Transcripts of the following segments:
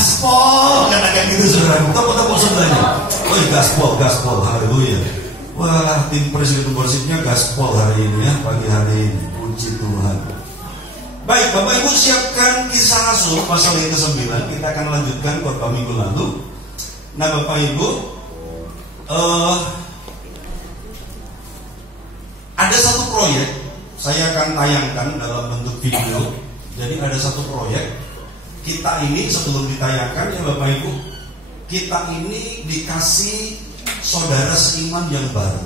gaspol, katakan gitu saudara. Tepuk-tepuk sebelahnya. Oh gaspol, haleluya. Wah, tim presiden worshipnya gaspol hari ini ya, pagi hari ini. Puji Tuhan. Baik, Bapak Ibu siapkan Kisah Rasul pasal yang ke-9. Kita akan lanjutkan khotbah minggu lalu. Nah Bapak Ibu, ada satu proyek saya akan tayangkan dalam bentuk video. Jadi ada satu proyek. Kita ini sebelum ditayangkan ya Bapak Ibu, kita ini dikasih saudara seiman yang baru.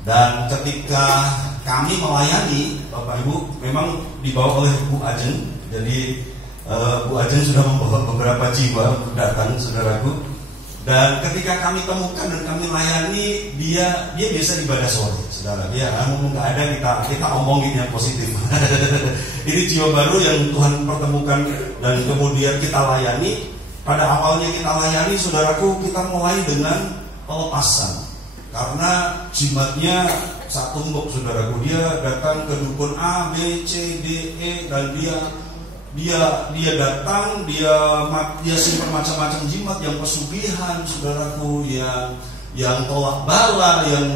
Dan ketika kami melayani Bapak Ibu, memang dibawa oleh Bu Ajeng. Jadi Bu Ajeng sudah membawa beberapa jiwa untuk datang saudaraku. Dan ketika kami temukan dan kami layani, dia biasa ibadah sore, saudara. Ya, ngomong nggak ada kita omongin yang positif. Ini jiwa baru yang Tuhan pertemukan dan kemudian kita layani. Pada awalnya kita layani, saudaraku, kita mulai dengan pelepasan. Karena jimatnya satu tumbuk, saudaraku. Dia datang ke dukun A, B, C, D, E, dan dia datang, dia simpan macam-macam jimat, yang pesugihan, saudaraku, yang tolak bala, yang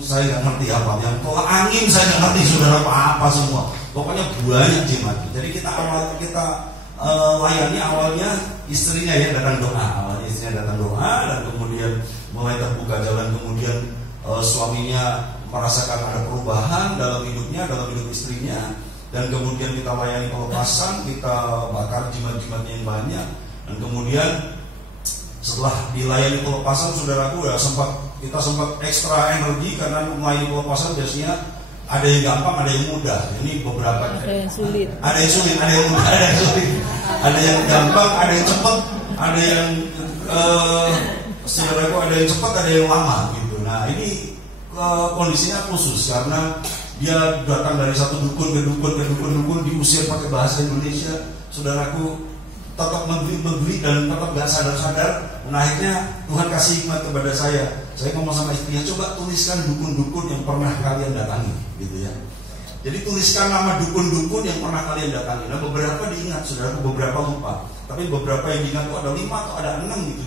saya nggak ngerti apa, yang tolak angin saya nggak ngerti, saudara, apa semua. Pokoknya banyak jimat. Jadi kita layani awalnya istrinya ya datang doa, dan kemudian mulai terbuka jalan, kemudian suaminya merasakan ada perubahan dalam hidupnya, dalam hidup istrinya, dan kemudian kita layani pelepasan, kita bakar jimat-jimatnya yang banyak, dan kemudian setelah dilayani pelepasan, saudaraku, ya kita sempat ekstra energi karena melayani pelepasan biasanya ada yang gampang, ada yang mudah. Ini beberapa. Ada yang sulit, ada yang mudah, ada yang sulit. Ada yang gampang, ada yang cepat, ada yang saudaraku, ada yang cepat, ada yang lama gitu. Nah ini kondisinya khusus karena dia datang dari satu dukun ke dukun, diusir pakai bahasa Indonesia, saudaraku, tetap menggeli dan tetap gak sadar. Nah akhirnya Tuhan kasih hikmat kepada saya ngomong sama istrinya, coba tuliskan dukun-dukun yang pernah kalian datangi, gitu ya. Jadi tuliskan nama dukun-dukun yang pernah kalian datangi. Nah beberapa diingat, saudaraku, beberapa lupa, tapi beberapa yang diingat itu ada 5 atau ada 6 gitu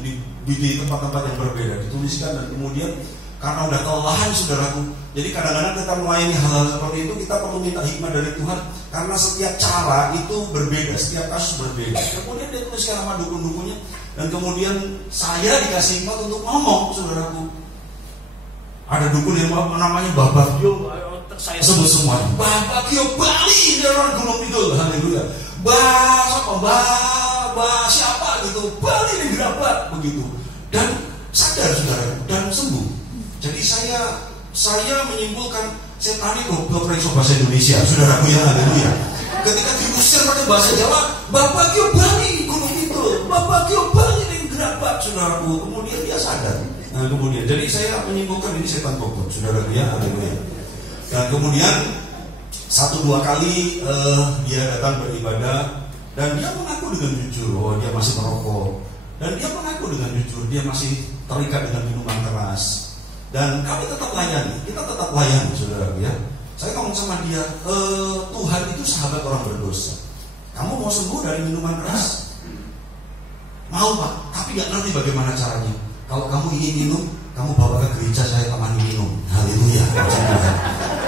di tempat-tempat yang berbeda, dituliskan. Dan kemudian karena udah kelelahan, saudaraku, jadi kadang-kadang kita melayani hal-hal seperti itu, kita perlu minta hikmat dari Tuhan, karena setiap cara itu berbeda, setiap kasus berbeda. Kemudian dia tuliskan nama dukun-dukunnya, dan kemudian saya dikasih hikmat untuk ngomong, saudaraku. Ada dukun yang namanya Babakyo, saya sebut semuanya. Babakyo Bali, dia orang Gunung Kidul, haleluya. Siapa gitu, Bali di Gerabat, begitu. Dan sadar, saudaraku, dan sembuh. Jadi saya menyimpulkan setan ini goblok iso bahasa Indonesia, saudaraku ya, haleluya. Ketika diusir pakai bahasa Jawa, Babakyo Bali Gunung Kidul, Babakyo Bali di Gerabat, saudaraku. Kemudian dia sadar. Nah kemudian, jadi saya menyimpulkan ini setan goblok, saudaraku ya, haleluya. Dan kemudian 1-2 kali dia datang beribadah, dan dia mengaku dengan jujur, oh dia masih merokok, dan dia mengaku dengan jujur dia masih terikat dengan minuman keras. Dan kami tetap layani, kita tetap layani, saudara ya. Saya ngomong sama dia, Tuhan itu sahabat orang berdosa. Kamu mau sembuh dari minuman keras? Mau Pak, tapi gak ngerti bagaimana caranya. Kalau kamu ingin minum, kamu bawa ke gereja, saya temani minum. Haleluya.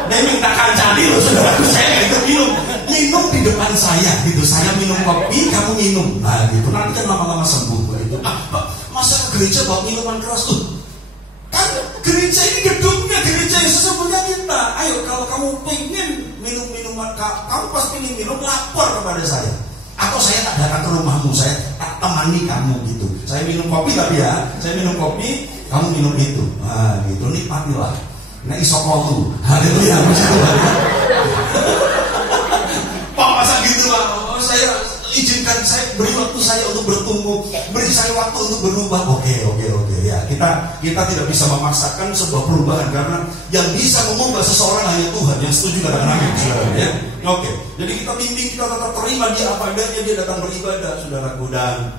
Dia minta kancani loh, saudara. Saya ikut minum di depan saya gitu. Saya minum kopi, kamu minum. Nah gitu, nanti kan lama-lama sembuh gitu. Masa ke gereja bawa minuman keras tuh? Kan gereja ini gedungnya gereja yang sesungguhnya kita. Ayo kalau kamu pengen minum minuman, kamu pas pengen minum, lapor kepada saya. Atau saya tak datang ke rumahmu, saya tak temani kamu gitu. Saya minum kopi tapi ya, saya minum kopi, kamu minum itu. Nah gitu, nikmatilah. Nah isokolu, haleluya, masya Allah. Pak masa gitu Pak, saya izinkan saya, beri waktu saya untuk bertumbuh, beri saya waktu untuk berubah. Oke ya, kita tidak bisa memaksakan sebuah perubahan, karena yang bisa mengubah seseorang hanya Tuhan. Yang setuju katakan amin, saudara ya. Oke, jadi kita bimbing, kita tetap terima dia apa adanya, dia datang beribadah, saudaraku. Dan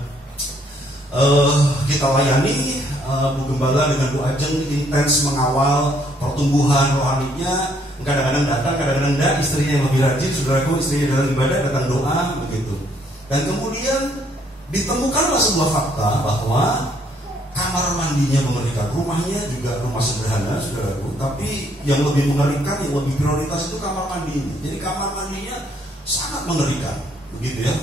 kita layani Bu Gembala dengan Bu Ajeng intens mengawal pertumbuhan rohaninya. Kadang-kadang datang, kadang-kadang enggak. Istrinya yang lebih rajin, saudaraku, istrinya dalam ibadah, datang doa, begitu. Dan kemudian ditemukanlah sebuah fakta bahwa kamar mandinya mengerikan. Rumahnya juga rumah sederhana, saudaraku, tapi yang lebih mengerikan, yang lebih prioritas itu kamar mandinya. Jadi kamar mandinya sangat mengerikan, begitu ya.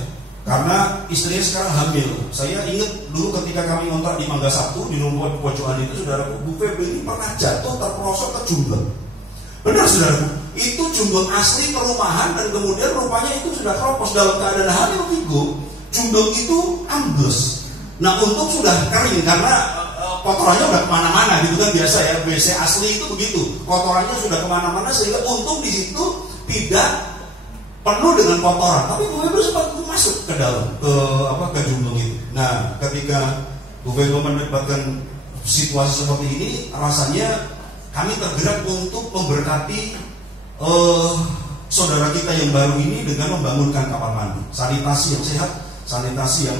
Karena istrinya sekarang hamil. Saya ingat dulu ketika kami ngontrak di Mangga 1 di rumah pojokan itu, saudaraku, Bu Feby ini pernah jatuh terperosok ke jumlah. Benar, saudaraku, itu jumlah asli perumahan dan kemudian rupanya itu sudah keropos dalam keadaan hamil Vigo. Jumlah itu ambles. Nah, untung sudah kering karena kotorannya udah kemana-mana, gitu kan, biasa ya, WC asli itu begitu, kotorannya sudah kemana-mana sehingga untung di situ tidak penuh dengan kotoran. Tapi Bu Feby sempat masuk ke dalam ke jumlah itu. Nah, ketika Bu Feby mendapatkan situasi seperti ini, rasanya kami tergerak untuk memberkati saudara kita yang baru ini dengan membangunkan kamar mandi, sanitasi yang sehat, sanitasi yang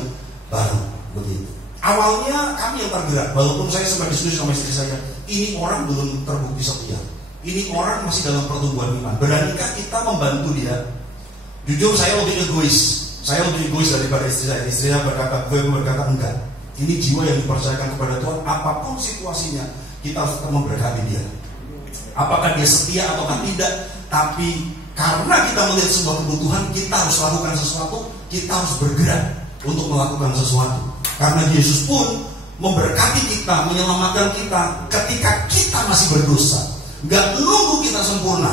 baru, begitu. Awalnya kami yang tergerak, walaupun saya sempat diskusi sama istri saya, ini orang belum terbukti setia, ini orang masih dalam pertumbuhan iman, beranikah kita membantu dia? Jujur saya lebih egois daripada istri saya. Istri saya berkata enggak, ini jiwa yang dipercayakan kepada Tuhan, apapun situasinya kita harus tetap memberkati dia. Apakah dia setia atau tidak, tapi karena kita melihat sebuah kebutuhan, kita harus lakukan sesuatu, kita harus bergerak untuk melakukan sesuatu. Karena Yesus pun memberkati kita, menyelamatkan kita ketika kita masih berdosa, nggak menunggu kita sempurna.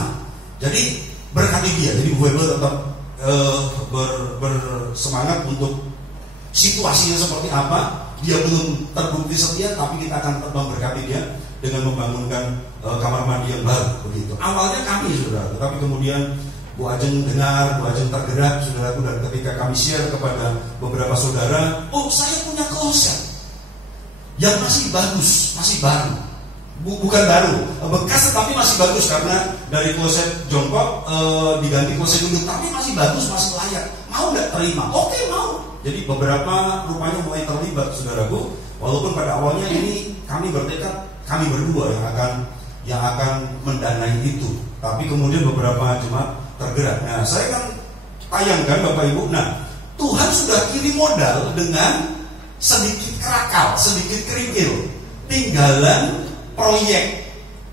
Jadi berkati dia. Jadi Bu Feby tetap bersemangat untuk situasinya seperti apa. Dia belum terbukti setia, tapi kita akan tetap memberkati dia dengan membangunkan kamar mandi yang baru, begitu. Awalnya kami, saudara, tapi kemudian Bu Ajeng dengar, Bu Ajeng tergerak, saudaraku, dan ketika kami share kepada beberapa saudara, oh saya punya kloset yang masih bagus, masih baru, bukan baru, bekas tapi masih bagus karena dari kloset jongkok diganti kloset duduk, tapi masih bagus, masih layak. Mau nggak terima? Oke, mau. Jadi beberapa rupanya mulai terlibat, saudaraku. Walaupun pada awalnya ini kami bertekad, kami berdua yang akan mendanai itu, tapi kemudian beberapa jemaat tergerak. Nah, saya kan tayangkan Bapak Ibu. Nah, Tuhan sudah kirim modal dengan sedikit kerakal, sedikit kerikil, tinggalan proyek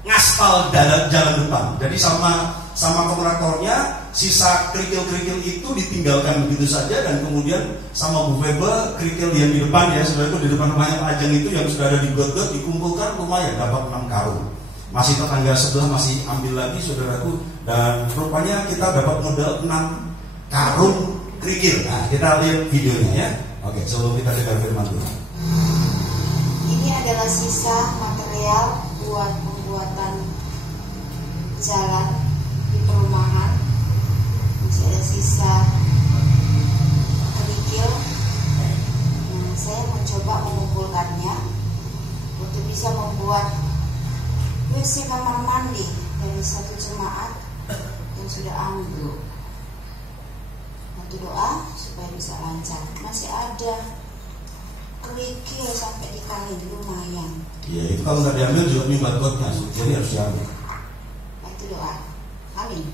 ngaspal jalan depan. Jadi sama kontraktornya, sisa kerikil-kerikil itu ditinggalkan begitu saja, dan kemudian sama Bu Feby kerikil yang di depan ya, sebenarnya di depan rumahnya Pak Ajeng itu yang sudah ada di got-got dikumpulkan, lumayan dapat 6 karung. Masih tetangga sebelah masih ambil lagi, saudaraku, dan rupanya kita dapat modal 6 karung kerikil. Nah, kita lihat videonya ya. Oke, sebelum kita dengar firman Tuhan. Ini adalah sisa material buat pembuatan jalan di perumahan. Masih ada sisa kerikil. Nah, saya mencoba mengumpulkannya untuk bisa membuat WC kamar mandi dari satu jemaat yang sudah ambruk. Bantu doa supaya bisa lancar. Masih ada kerikil sampai di kali, lumayan. Iya, itu kalau nggak diambil juga mimbat gotnya, jadi harus diambil. Bantu doa. Amin.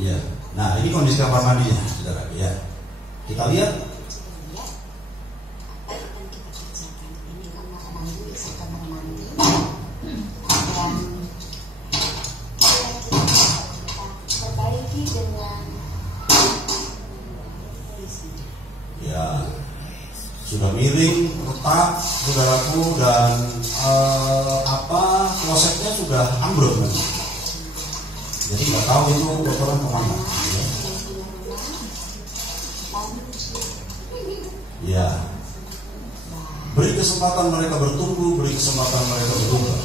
Iya. Nah, ini kondisi kamar mandinya, saudara. Ya. Kita lihat. Apa yang akan kita kerjakan? Ini kamar mandi, WC kamar mandi. Dan kita perbaiki dengan ya, sudah miring, retak, saudaraku, dan klosetnya sudah ambruk nanti. Jadi nggak tahu itu kotoran kemana. Ya, beri kesempatan mereka bertumbuh, beri kesempatan mereka bertumbuh.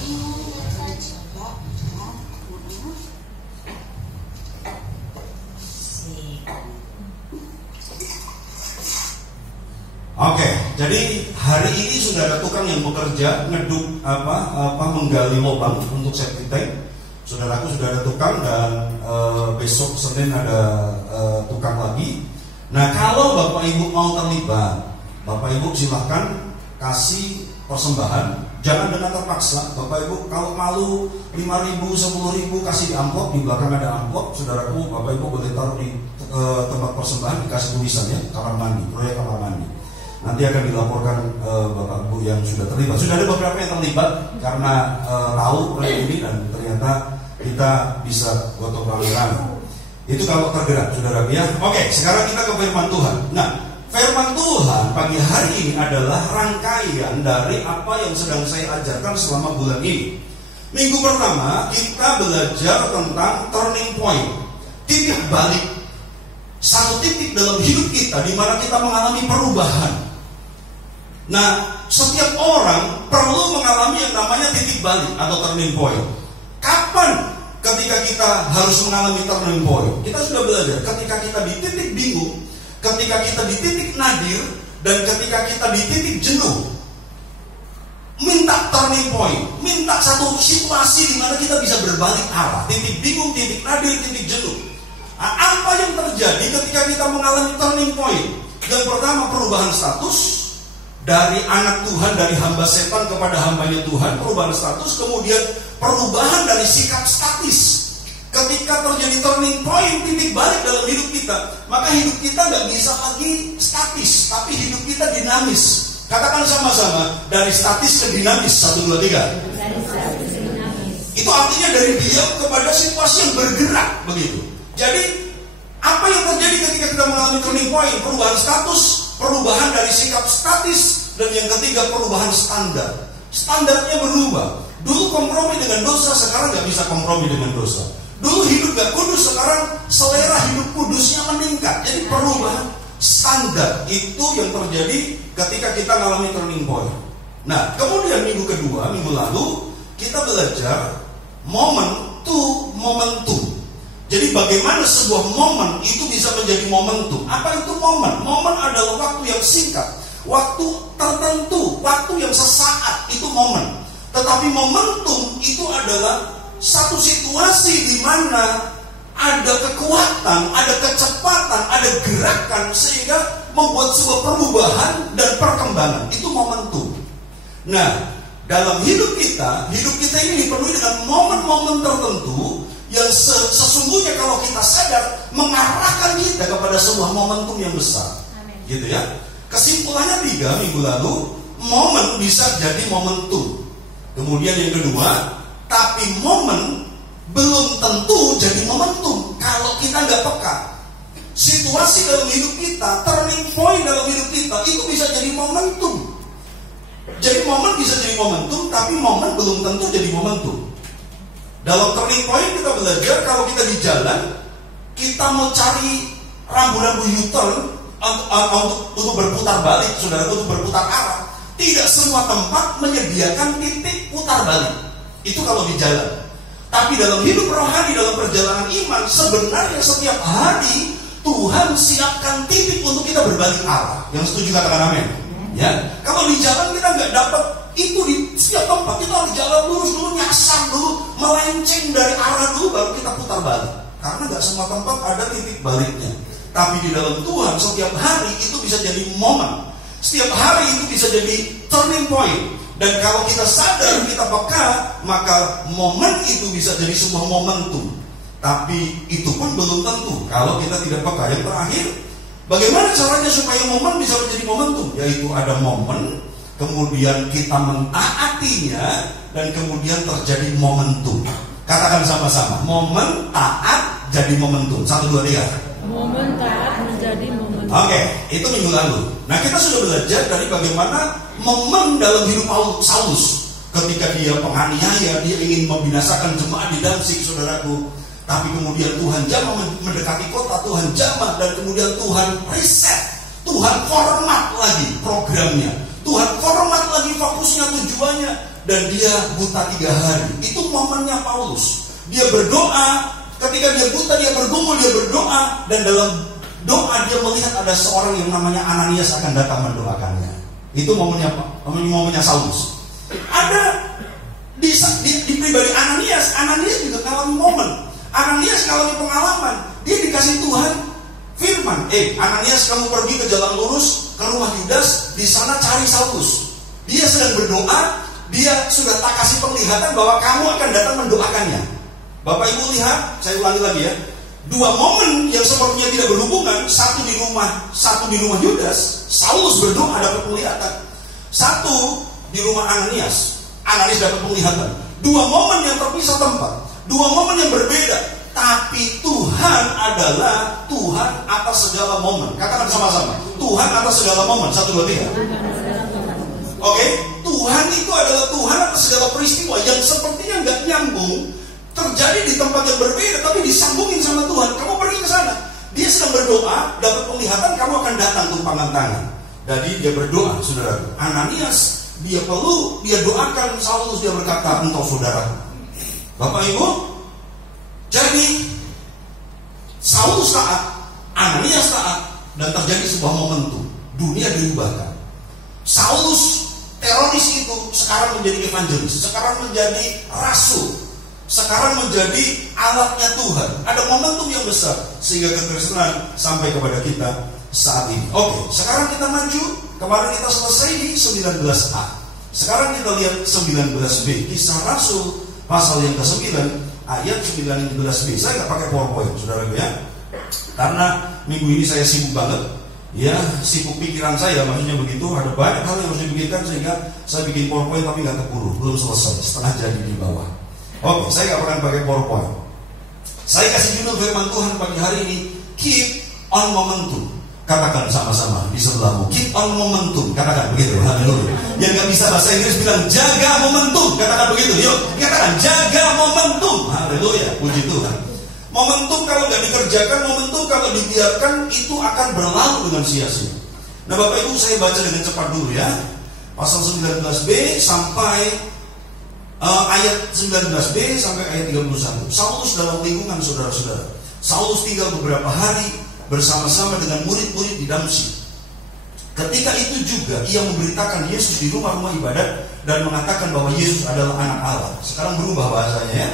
Oke, jadi hari ini sudah ada tukang yang bekerja ngeduk menggali lubang untuk septic tank. Saudaraku, sudah ada tukang, dan besok Senin ada tukang lagi. Nah, kalau Bapak Ibu mau terlibat, Bapak Ibu silahkan kasih persembahan. Jangan dengan terpaksa. Bapak Ibu kalau malu 5.000, 10.000 kasih di amplop, di belakang ada amplop. Saudaraku, Bapak Ibu boleh taruh di tempat persembahan, dikasih tulisannya kamar mandi, proyek kamar mandi. Nanti akan dilaporkan Bapak Ibu yang sudah terlibat. Sudah ada beberapa yang terlibat karena tahu proyek ini dan ternyata kita bisa gotong royong. Itu kalau tergerak, saudara ya. Oke, sekarang kita ke firman Tuhan. Nah, firman Tuhan pagi hari ini adalah rangkaian dari apa yang sedang saya ajarkan selama bulan ini. Minggu pertama kita belajar tentang turning point, titik balik. Satu titik dalam hidup kita di mana kita mengalami perubahan. Nah, setiap orang perlu mengalami yang namanya titik balik atau turning point. Kapan ketika kita harus mengalami turning point? Kita sudah belajar ketika kita di titik bingung, ketika kita di titik nadir, dan ketika kita di titik jenuh. Minta turning point, minta satu situasi di mana kita bisa berbalik arah. Titik bingung, titik nadir, titik jenuh. Nah, apa yang terjadi ketika kita mengalami turning point? Yang pertama, perubahan status. Dari anak Tuhan, dari hamba setan kepada hambanya Tuhan, perubahan status. Kemudian perubahan dari sikap statis. Ketika terjadi turning point, titik balik dalam hidup kita, maka hidup kita gak bisa lagi statis, tapi hidup kita dinamis. Katakan sama-sama, dari statis ke dinamis. 1, 2, 3. Dari statis ke dinamis. Itu artinya dari diam kepada situasi yang bergerak, begitu. Jadi apa yang terjadi ketika kita mengalami turning point? Perubahan status, perubahan dari sikap statis, dan yang ketiga perubahan standar. Standarnya berubah. Dulu kompromi dengan dosa, sekarang gak bisa kompromi dengan dosa. Dulu hidup gak kudus, sekarang selera hidup kudusnya meningkat. Jadi perubahan standar itu yang terjadi ketika kita mengalami turning point. Nah, kemudian minggu kedua, minggu lalu kita belajar moment to momentum. Jadi bagaimana sebuah momen itu bisa menjadi momentum. Apa itu momen? Momen adalah waktu yang singkat, waktu tertentu, waktu yang sesaat, itu momen. Tetapi momentum itu adalah satu situasi di mana ada kekuatan, ada kecepatan, ada gerakan sehingga membuat sebuah perubahan dan perkembangan. Itu momentum. Nah, dalam hidup kita ini dipenuhi dengan momen-momen tertentu yang sesungguhnya kalau kita sadar mengarahkan kita kepada sebuah momentum yang besar. Amin. Gitu ya. Kesimpulannya 3 minggu lalu, momen bisa jadi momentum. Kemudian yang kedua, tapi momen belum tentu jadi momentum kalau kita nggak peka. Situasi dalam hidup kita, turning point dalam hidup kita itu bisa jadi momentum. Jadi momen bisa jadi momentum, tapi momen belum tentu jadi momentum. Dalam turning point kita belajar kalau kita di jalan, kita mau cari rambu-rambu U-turn untuk berputar balik, saudara, untuk berputar arah. Tidak semua tempat menyediakan titik putar balik. Itu kalau di jalan. Tapi dalam hidup rohani, dalam perjalanan iman, sebenarnya setiap hari Tuhan siapkan titik untuk kita berbalik arah. Yang setuju katakan amin. Ya, kalau di jalan kita nggak dapat itu di setiap tempat, kita harus jalan lurus dulu, nyasar dulu, melenceng dari arah dulu, baru kita putar balik. Karena nggak semua tempat ada titik baliknya. Tapi di dalam Tuhan setiap hari itu bisa jadi momen. Setiap hari itu bisa jadi turning point. Dan kalau kita sadar, kita peka, maka momen itu bisa jadi sebuah momentum. Tapi itu pun belum tentu kalau kita tidak peka. Yang terakhir, bagaimana caranya supaya momen bisa menjadi momentum? Yaitu ada momen, kemudian kita mentaatinya, dan kemudian terjadi momentum. Katakan sama-sama, momen taat jadi momentum. 1, 2, 3. Momen taat menjadi momentum. Oke, itu minggu lalu. Nah, kita sudah belajar dari bagaimana momen dalam hidup Saulus. Ketika dia penganiaya, dia ingin membinasakan jemaat di Damsyik, saudaraku. Tapi kemudian Tuhan jamah mendekati kota, Tuhan jamah, dan kemudian Tuhan reset, Tuhan format lagi programnya, Tuhan format lagi fokusnya, tujuannya, dan dia buta 3 hari. Itu momennya Paulus. Dia berdoa, ketika dia buta, dia bergumul, dia berdoa, dan dalam doa dia melihat ada seorang yang namanya Ananias akan datang mendoakannya. Itu momennya Saulus. Ada di pribadi Ananias juga mengalami momen. Ananias mengalami pengalaman. Dia dikasih Tuhan firman, Ananias, kamu pergi ke jalan lurus ke rumah Yudas, di sana cari Saulus. Dia sedang berdoa, dia sudah tak kasih penglihatan bahwa kamu akan datang mendoakannya. Bapak Ibu lihat, saya ulangi lagi ya. Dua momen yang sepertinya tidak berhubungan, satu di rumah Yudas, Saulus berdoa dapat penglihatan. Satu di rumah Ananias dapat penglihatan. Dua momen yang terpisah tempat, dua momen yang berbeda, tapi Tuhan adalah Tuhan atas segala momen. Katakan sama-sama, Tuhan atas segala momen. 1, 2, 3. Oke, Tuhan itu adalah Tuhan atas segala peristiwa yang sepertinya nggak nyambung, terjadi di tempat yang berbeda, tapi disambungin sama Tuhan. Kamu pergi ke sana, dia sedang berdoa, dapat penglihatan, kamu akan datang tumpangan tangan. Jadi dia berdoa, saudara. Ananias, dia perlu, dia doakan Saulus, dia berkata, engkau saudara. Bapak Ibu, jadi Saulus taat, Ananias taat, dan terjadi sebuah momentum. Dunia diubahkan. Saulus teroris itu sekarang menjadi evangelis, sekarang menjadi rasul, sekarang menjadi alatnya Tuhan. Ada momentum yang besar sehingga kekristenan sampai kepada kita saat ini. Oke, sekarang kita maju. Kemarin kita selesai di 19a. Sekarang kita lihat 19b. Kisah Rasul pasal yang ke-9 ayat 19b. Saya nggak pakai PowerPoint, saudara ya, karena minggu ini saya sibuk banget. Ya, sibuk pikiran saya, maksudnya begitu. Ada banyak hal yang harus dipikirkan sehingga saya bikin PowerPoint tapi nggak keburu, belum selesai, setengah jadi di bawah. Oke, saya nggak pernah pakai PowerPoint. Saya kasih judul firman Tuhan pagi hari ini, Keep on Momentum. Katakan sama-sama di sebelahmu, Keep on Momentum. Katakan begitu, haleluya. Yang nggak bisa bahasa Inggris bilang jaga momentum. Katakan begitu, yuk. Katakan jaga momentum. Haleluya, puji Tuhan. Momentum kalau nggak dikerjakan, momentum kalau dibiarkan itu akan berlalu dengan sia-sia. Nah Bapak Ibu, saya baca dengan cepat dulu ya. Pasal 19b sampai ayat 19b sampai ayat 31. Saulus dalam lingkungan saudara-saudara. Saulus tinggal beberapa hari bersama-sama dengan murid-murid di Damsyik. Ketika itu juga ia memberitakan Yesus di rumah-rumah ibadat dan mengatakan bahwa Yesus adalah anak Allah. Sekarang berubah bahasanya ya.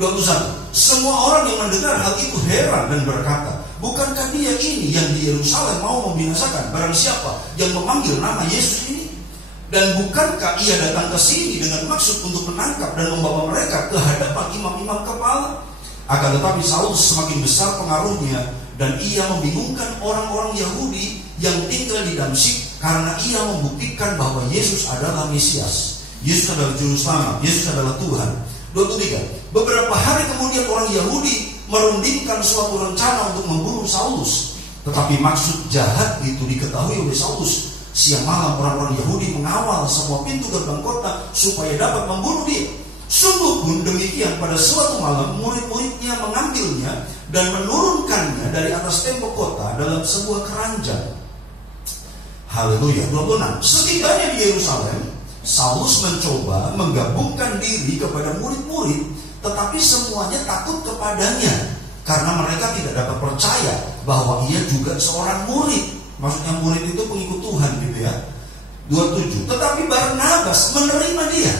21. Semua orang yang mendengar hal itu heran dan berkata, bukankah dia ini yang di Yerusalem mau membinasakan barang siapa yang memanggil nama Yesus ini? Dan bukankah ia datang ke sini dengan maksud untuk menangkap dan membawa mereka ke hadapan imam-imam kepala? Akan tetapi Saulus semakin besar pengaruhnya dan ia membingungkan orang-orang Yahudi yang tinggal di Damsyik karena ia membuktikan bahwa Yesus adalah Mesias. Yesus adalah Juru Selamat, Yesus adalah Tuhan. 23. Beberapa hari kemudian orang Yahudi merundingkan suatu rencana untuk membunuh Saulus. Tetapi maksud jahat itu diketahui oleh Saulus. Siang malam orang-orang Yahudi mengawal semua pintu gerbang kota supaya dapat membunuh dia. Sungguh pun demikian, pada suatu malam murid-muridnya mengambilnya dan menurunkannya dari atas tembok kota dalam sebuah keranjang. Haleluya. 26. Setibanya di Yerusalem, Saulus mencoba menggabungkan diri kepada murid-murid, tetapi semuanya takut kepadanya karena mereka tidak dapat percaya bahwa ia juga seorang murid. Maksudnya murid itu pengikut Tuhan gitu ya. 27. Tetapi Barnabas menerima dia.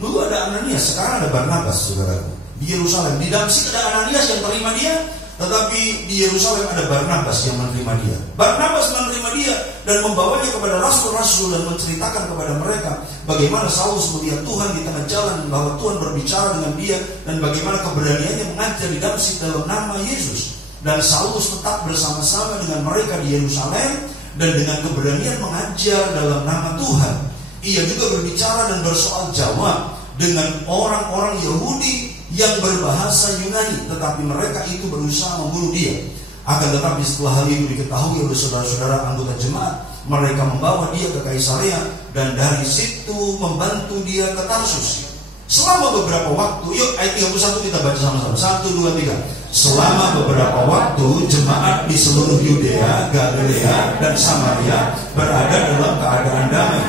Dulu ada Ananias, sekarang ada Barnabas, saudaraku. Di Yerusalem, di Damsyik ada Ananias yang terima dia, tetapi di Yerusalem ada Barnabas yang menerima dia. Barnabas menerima dia dan membawanya kepada rasul-rasul dan menceritakan kepada mereka bagaimana Saulus melihat Tuhan di tengah jalan, bahwa Tuhan berbicara dengan dia, dan bagaimana keberaniannya mengajar di Damsyik dalam nama Yesus. Dan Saulus tetap bersama-sama dengan mereka di Yerusalem dan dengan keberanian mengajar dalam nama Tuhan. Ia juga berbicara dan bersoal jawab dengan orang-orang Yahudi yang berbahasa Yunani, tetapi mereka itu berusaha membunuh dia. Akan tetapi setelah hal itu diketahui oleh saudara-saudara anggota jemaat, mereka membawa dia ke Kaisarea dan dari situ membantu dia ke Tarsus. Selama beberapa waktu, yuk ayat 31 kita baca sama-sama. 1, 2, 3. Selama beberapa waktu jemaat di seluruh Yudea, Galilea dan Samaria berada dalam keadaan damai.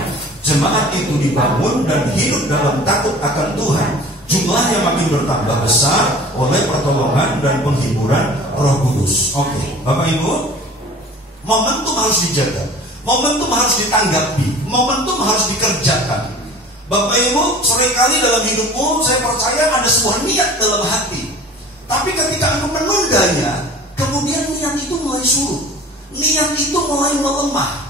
Jemaat itu dibangun dan hidup dalam takut akan Tuhan. Jumlahnya makin bertambah besar oleh pertolongan dan penghiburan Roh Kudus. Oke, Bapak Ibu, momentum harus dijaga, momentum harus ditanggapi, momentum harus dikerjakan. Bapak Ibu, seringkali dalam hidupmu saya percaya ada sebuah niat dalam hati, tapi ketika aku menundanya, kemudian niat itu mulai surut, niat itu mulai melemah.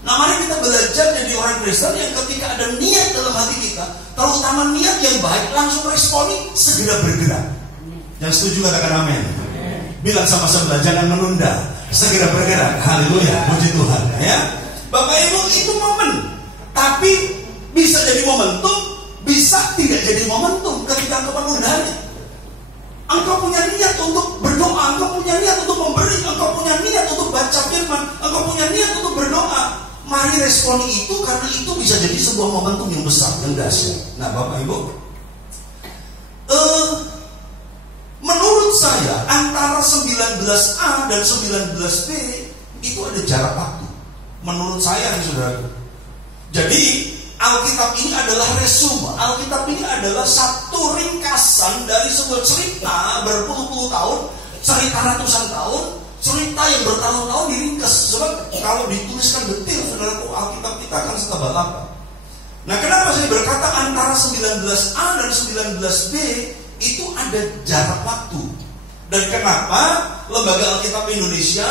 Nah, mari kita belajar jadi orang Kristen yang ketika ada niat dalam hati kita, terutama niat yang baik, langsung responi, segera bergerak. Yang setuju katakan amin. Bilang sama sebelah, jangan menunda, segera bergerak. Haleluya, puji Tuhan ya. Bapak Ibu, itu momen. Tapi bisa jadi momentum, bisa tidak jadi momentum ketika engkau menundanya. Engkau punya niat untuk berdoa, engkau punya niat untuk memberi, engkau punya niat untuk baca firman, engkau punya niat untuk berdoa. Mari responi itu, karena itu bisa jadi sebuah momentum yang besar, yang dahsyat. Nah Bapak Ibu, menurut saya antara 19A dan 19B itu ada jarak waktu. Menurut saya nih saudara. Jadi Alkitab ini adalah resume. Alkitab ini adalah satu ringkasan dari sebuah cerita berpuluh-puluh tahun, cerita ratusan tahun, cerita yang bertahun-tahun diringkas. Sebab kalau dituliskan detail, saudaraku, Alkitab kita akan setebal apa. Nah, kenapa saya berkata antara 19A dan 19B itu ada jarak waktu? Dan kenapa Lembaga Alkitab Indonesia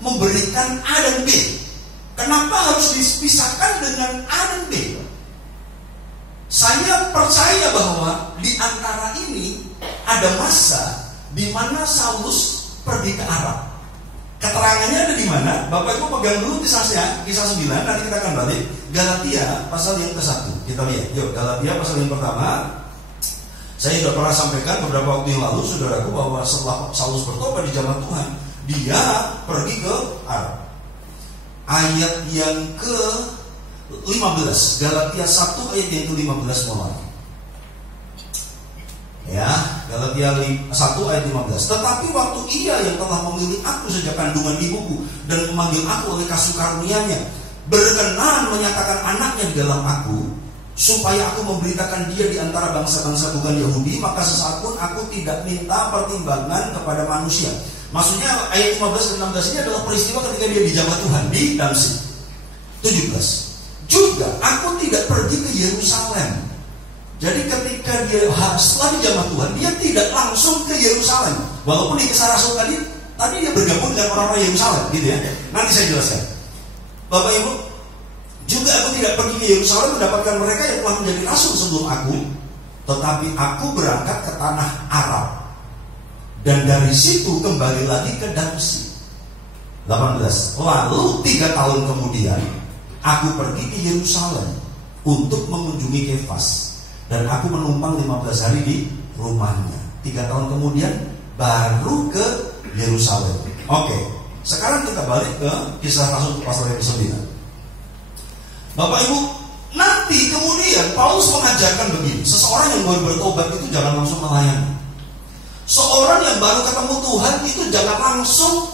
memberikan A dan B? Kenapa harus dipisahkan dengan A dan B? Saya percaya bahwa di antara ini ada masa di mana Saulus pergi ke Arab. Keterangannya ada di mana? Bapak Ibu pegang dulu kisahnya, kisah 9, nanti kita akan balik. Galatia pasal yang ke-1. Kita lihat. Yuk, Galatia pasal yang pertama. Saya sudah pernah sampaikan beberapa waktu yang lalu, saudaraku, bahwa setelah Saulus bertobat di zaman Tuhan, dia pergi ke Arab. Ayat yang ke-15, Galatia 1 ayat yang ke-15 mulai. Ya, Galatia 1 ayat 15. Tetapi waktu ia yang telah memilih aku sejak kandungan ibuku dan memanggil aku oleh kasih karunia-Nya, berkenan menyatakan anaknya di dalam aku, supaya aku memberitakan dia di antara bangsa-bangsa bukan Yahudi, maka sesaat pun aku tidak minta pertimbangan kepada manusia. Maksudnya ayat 15 dan 16 ini adalah peristiwa ketika dia dijamah Tuhan di Damsyik. 17. Juga aku tidak pergi ke Yerusalem. Jadi ketika dia setelah dijamah Tuhan, dia tidak langsung ke Yerusalem. Walaupun di Kisah Rasul tadi dia bergabung dengan orang-orang Yerusalem, gitu ya. Nanti saya jelaskan. Bapak Ibu, juga aku tidak pergi ke Yerusalem mendapatkan mereka yang telah menjadi rasul sebelum aku, tetapi aku berangkat ke tanah Arab. Dan dari situ kembali lagi ke Damsyik. 18. Lalu 3 tahun kemudian aku pergi ke Yerusalem untuk mengunjungi Kefas, dan aku menumpang 15 hari di rumahnya. 3 tahun kemudian baru ke Yerusalem. Oke, sekarang kita balik ke Kisah Rasul pasal yang ke-9. Bapak Ibu, nanti kemudian Paulus mengajarkan begini: seseorang yang baru bertobat itu jangan langsung melayani. Seorang yang baru ketemu Tuhan itu jangan langsung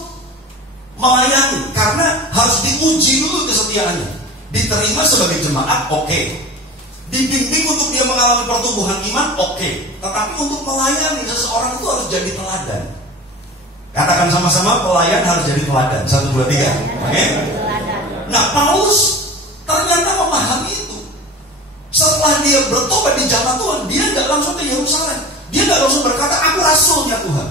melayani, karena harus diuji dulu kesetiaannya. Diterima sebagai jemaat, oke. Dibimbing untuk dia mengalami pertumbuhan iman, oke. Tetapi untuk melayani seseorang itu harus jadi teladan. Katakan sama-sama, pelayan harus jadi teladan. 1, 2, 3. Oke? Nah, Paulus ternyata memahami itu. Setelah dia bertobat di zaman Tuhan, dia nggak langsung ke Yerusalem. Dia nggak langsung berkata, aku rasulnya Tuhan.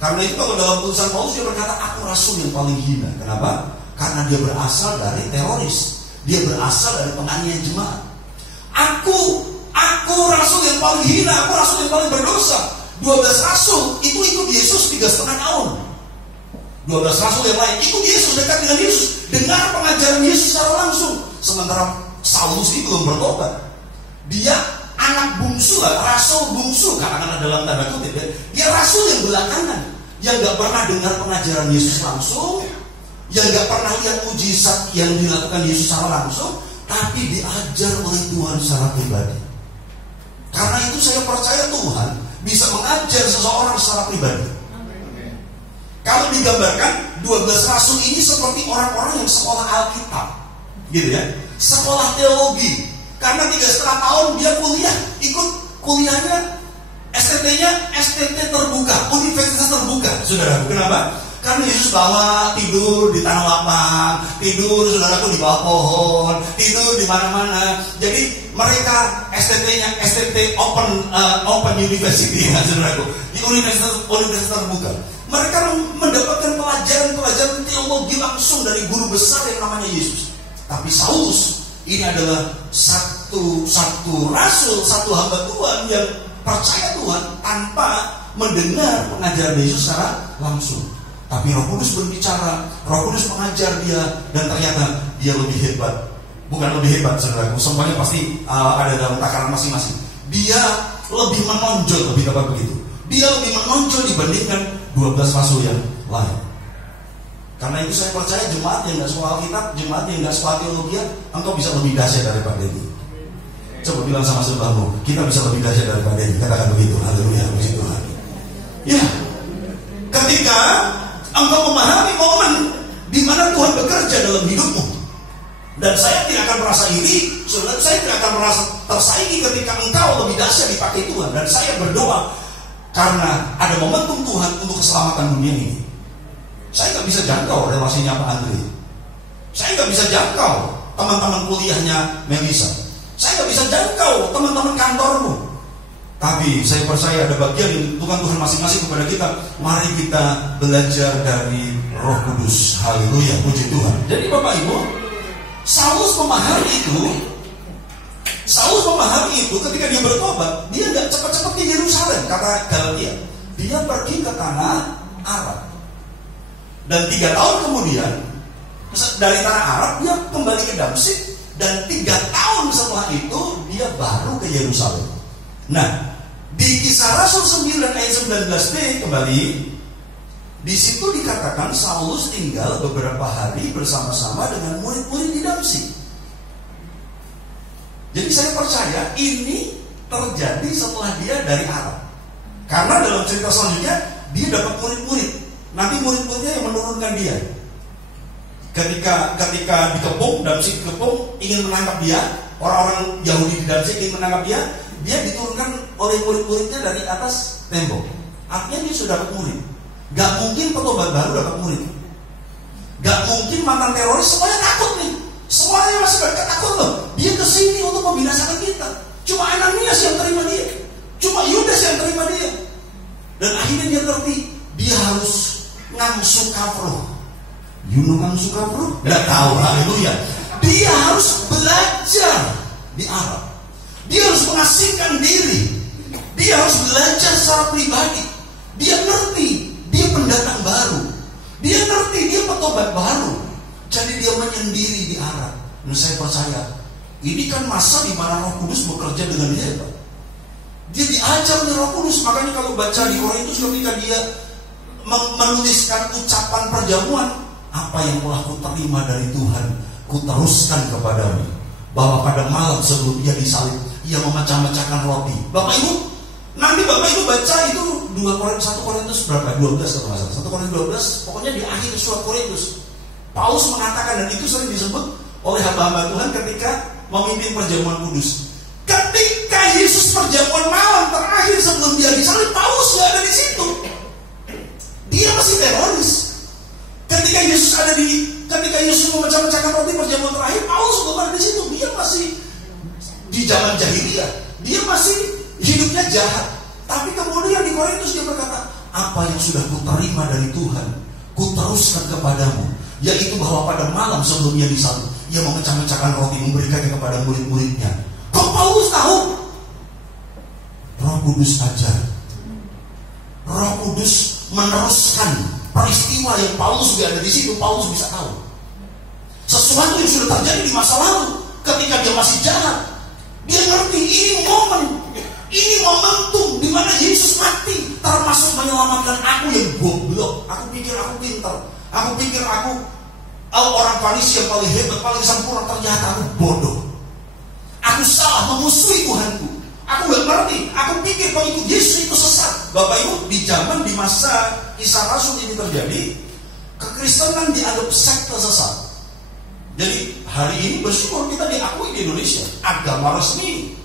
Karena itu kalau dalam tulisan Paulus dia berkata, aku rasul yang paling hina. Kenapa? Karena dia berasal dari teroris. Dia berasal dari penganiayaan jemaat. Aku rasul yang paling hina, aku rasul yang paling berdosa. 12 rasul itu ikut Yesus 3,5 tahun. 12 rasul yang lain ikut Yesus, dekat dengan Yesus, dengar pengajaran Yesus secara langsung. Sementara Saulus itu belum bertobat. Dia anak bungsu lah, rasul bungsu, katakanlah dalam tanda kutip ya. Dia rasul yang belakangan, yang gak pernah dengar pengajaran Yesus langsung, yang gak pernah lihat mujizat yang dilakukan Yesus secara langsung, tapi diajar oleh Tuhan secara pribadi. Karena itu saya percaya Tuhan bisa mengajar seseorang secara pribadi. Kalau digambarkan 12 rasul ini seperti orang-orang yang sekolah Alkitab, gitu ya, sekolah teologi. Karena 3,5 tahun dia kuliah, ikut kuliahnya STT-nya STT terbuka, universitas terbuka, saudara. Kenapa? Karena Yesus bawa tidur di tanah lapang, tidur saudaraku di bawah pohon, tidur di mana-mana. Jadi mereka STT-nya STT Open University ya, saudaraku, di universitas terbuka. Mereka mendapatkan pelajaran teologi langsung dari guru besar yang namanya Yesus. Tapi Saulus ini adalah satu rasul, satu hamba Tuhan yang percaya Tuhan tanpa mendengar pengajaran Yesus secara langsung. Tapi Roh Kudus berbicara, Roh Kudus mengajar dia, dan ternyata dia lebih hebat. Bukan lebih hebat, saudaraku, semuanya pasti ada dalam takaran masing-masing. Dia lebih menonjol, lebih tepat begitu. Dia lebih menonjol dibandingkan 12 rasul yang lain. Karena itu saya percaya jemaat yang gak sekolah Alkitab, jemaat yang gak sekolah teologi, engkau bisa lebih dahsyat daripada ini. Coba bilang sama sebelahmu, kita bisa lebih dahsyat daripada ini. Katakan begitu, haleluya, puji Tuhan. Ya, ketika engkau memahami momen di mana Tuhan bekerja dalam hidupmu, dan saya tidak akan merasa iri, saudara, saya tidak akan merasa tersaingi ketika engkau lebih dahsyat dipakai Tuhan. Dan saya berdoa karena ada momentum Tuhan untuk keselamatan dunia ini. Saya nggak bisa jangkau relasinya Pak Andri. Saya nggak bisa jangkau teman-teman kuliahnya Melisa. Saya nggak bisa jangkau teman-teman kantormu. Tapi saya percaya ada bagian yang Tuhan masing-masing kepada kita. Mari kita belajar dari Roh Kudus. Haleluya, puji Tuhan. Jadi Bapak Ibu, Saulus memahami itu ketika dia bertobat. Dia nggak cepat-cepat ke Yerusalem, kata Galatia. Dia pergi ke tanah Arab. Dan 3 tahun kemudian dari tanah Arab dia kembali ke Damsyik. Dan 3 tahun setelah itu dia baru ke Yerusalem. Nah, di Kisah Rasul 9 ayat 19b kembali, di situ dikatakan Saulus tinggal beberapa hari bersama-sama dengan murid-murid di Damsyik. Jadi saya percaya ini terjadi setelah dia dari Arab. Karena dalam cerita selanjutnya dia dapat murid-murid. Nanti murid-muridnya yang menurunkan dia. Ketika dikepung, Damsyik dikepung, ingin menangkap dia, orang-orang Yahudi di Damsyik ingin menangkap dia, dia diturunkan oleh murid-muridnya dari atas tembok. Artinya dia sudah dapat murid. Gak mungkin petobat baru dapat murid. Gak mungkin mantan teroris semuanya takut nih. Semuanya masih takut loh. Dia kesini untuk membinasakan kita. Cuma Ananias yang terima dia. Cuma Yudas yang terima dia. Dan akhirnya dia ngerti, dia harus ngangsu kafroh. You know ngangsu kafroh? Gak tahu, haleluya. Dia harus belajar di Arab. Dia harus mengasingkan diri. Dia harus belajar secara pribadi. Dia ngerti dia pendatang baru. Dia ngerti dia petobat baru. Jadi dia menyendiri di Arab. Dan saya percaya ini kan masa di mana Roh Kudus bekerja dengan hebat. Dia diajar oleh Roh Kudus. Makanya kalau baca di Korintus ketika dia menuliskan ucapan perjamuan, apa yang telah kuterima dari Tuhan kuteruskan kepadamu. Bahwa pada malam sebelum dia disalib, ia memecah-mecahkan roti. Bapak Ibu, nanti Bapak Ibu baca itu 1 Korintus berapa? 12 kalau nggak salah. 1 Korintus 12, pokoknya di akhir surat Korintus. Paulus mengatakan, dan itu sering disebut oleh hamba-hamba Tuhan ketika memimpin perjamuan kudus. Ketika Yesus perjamuan malam terakhir sebelum dia disalib, Paulus nggak ada di situ. Dia masih teroris. Ketika Yesus memecah-mecahkan roti perjamuan terakhir, Paulus belum ada di situ. Dia masih di zaman jahiliyah. Dia masih hidupnya jahat. Tapi kemudian di Korintus dia berkata, apa yang sudah kuterima dari Tuhan, kuteruskan kepadamu, yaitu bahwa pada malam sebelum dia disalib, ia memecah-mecahkan roti, memberikannya kepada murid-muridnya. Kok Paulus tahu? Roh Kudus ajar. Roh Kudus meneruskan peristiwa yang Paulus juga ada di situ. Paulus bisa tahu sesuatu yang sudah terjadi di masa lalu ketika dia masih jahat. Dia ngerti ini momentum di mana Yesus mati, termasuk menyelamatkan aku yang goblok. Aku pikir aku pintar. Aku pikir aku orang Farisi yang paling hebat, paling sempurna. Ternyata aku bodoh. Aku salah memusuhi Tuhanku. Aku gak ngerti. Aku pikir pengikut Yesus itu sesat. Bapak Ibu, di masa Kisah Rasul ini terjadi, kekristenan dianggap sekte sesat. Jadi hari ini bersyukur kita diakui di Indonesia agama resmi.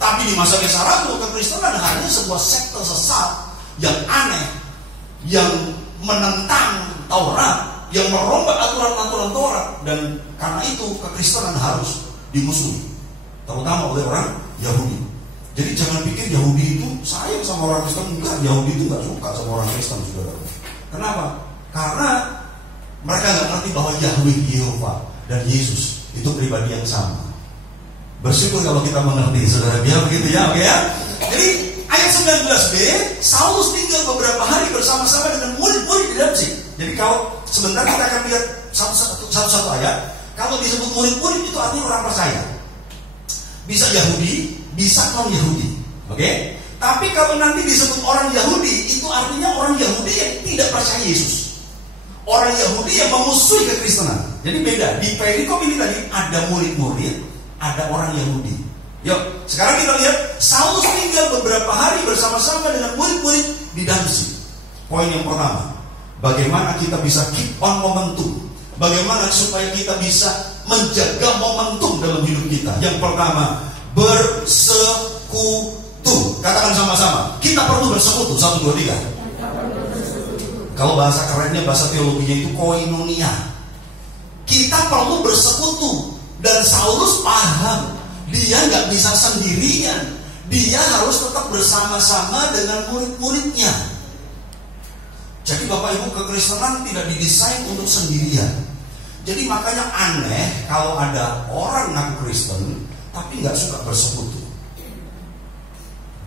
Tapi di masa Kisah Rasul, kekristenan hanya sebuah sekte sesat yang aneh, yang menentang Taurat, yang merombak aturan-aturan Taurat. Dan karena itu kekristenan harus dimusuhi, terutama oleh orang Yahudi. Jadi jangan pikir Yahudi itu sayang sama orang Kristen. Enggak, Yahudi itu gak suka sama orang Kristen, saudara. Kenapa? Karena mereka gak ngerti bahwa Yahweh, Yehova dan Yesus itu pribadi yang sama. Bersyukur kalau kita mengerti, saudara. Ya begitu ya, oke ya. Jadi ayat 19b, Saulus tinggal beberapa hari bersama-sama dengan murid-murid di Damsyik. Jadi kalau sebentar kita akan lihat satu-satu ayat. Kalau disebut murid-murid itu artinya orang percaya. Bisa Yahudi, bisa non-Yahudi. Oke? Tapi kalau nanti disebut orang Yahudi, itu artinya orang Yahudi yang tidak percaya Yesus. Orang Yahudi yang memusuhi kekristenan. Jadi beda. Di perikop ini tadi ada murid-murid, ada orang Yahudi. Yuk, sekarang kita lihat Saulus tinggal beberapa hari bersama-sama dengan murid-murid di Damsyik. Poin yang pertama, bagaimana kita bisa keep on momentum. Bagaimana supaya kita bisa menjaga momentum dalam hidup kita. Yang pertama, bersekutu. Katakan sama-sama, kita perlu bersekutu. 1, 2, 3. Kalau bahasa kerennya, bahasa teologinya itu koinonia. Kita perlu bersekutu. Dan Saulus paham, dia gak bisa sendirian. Dia harus tetap bersama-sama dengan murid-muridnya. Jadi Bapak Ibu, kekristenan tidak didesain untuk sendirian. Jadi makanya aneh kalau ada orang ngaku Kristen tapi gak suka bersekutu.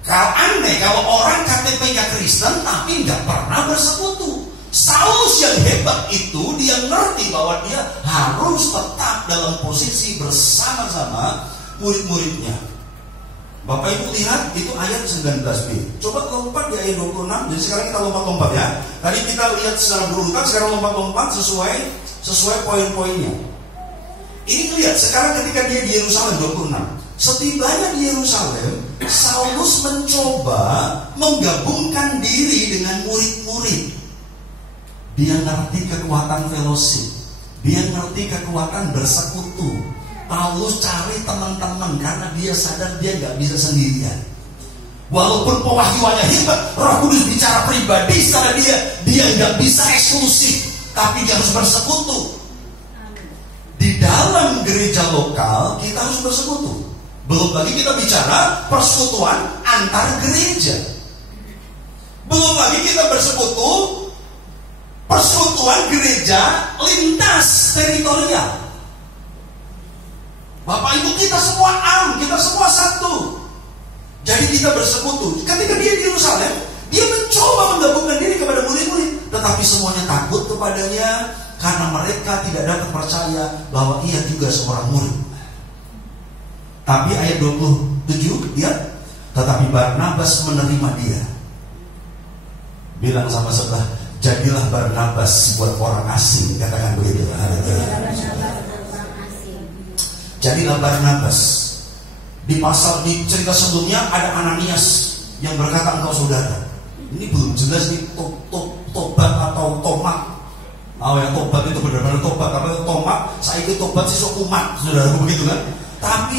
Kalau aneh kalau orang KTP-nya Kristen tapi gak pernah bersekutu. Saulus yang hebat itu, dia ngerti bahwa dia harus tetap dalam posisi bersama-sama murid-muridnya. Bapak Ibu lihat, itu ayat 19b. Coba lompat di ayat 26. Jadi sekarang kita lompat-lompat ya. Tadi kita lihat secara berurutan, sekarang lompat-lompat sesuai poin-poinnya. Ini lihat, sekarang ketika dia di Yerusalem 26. Setibanya di Yerusalem, Saulus mencoba menggabungkan diri dengan murid-murid. Dia ngerti kekuatan fellowship. Dia ngerti kekuatan bersekutu. Paulus cari teman-teman karena dia sadar dia gak bisa sendirian. Walaupun pewahyuannya hebat, Roh Kudus bicara pribadi secara dia gak bisa eksklusif, tapi dia harus bersekutu. Di dalam gereja lokal kita harus bersekutu. Belum lagi kita bicara persekutuan antar gereja. Belum lagi kita bersekutu persekutuan gereja lintas teritorial. Bapak Ibu, kita semua kita semua satu. Jadi kita bersekutu. Ketika dia di Yerusalem, dia mencoba menggabungkan diri kepada murid-murid, tetapi semuanya takut kepadanya karena mereka tidak dapat percaya bahwa ia juga seorang murid. Tapi ayat 27, lihat, tetapi Barnabas menerima dia. Bilang sama sebelah, jadilah Barnabas buat orang asing, katakan begitu. Jadilah Barnabas. Di cerita sebelumnya ada Ananias yang berkata, engkau saudara. Ini belum jelas nih tobat atau tomat. Oh ya, tobat itu benar-benar tobat. Kalau tomat, saya ikut tobat sih sok umat, saudara, begitu kan? Tapi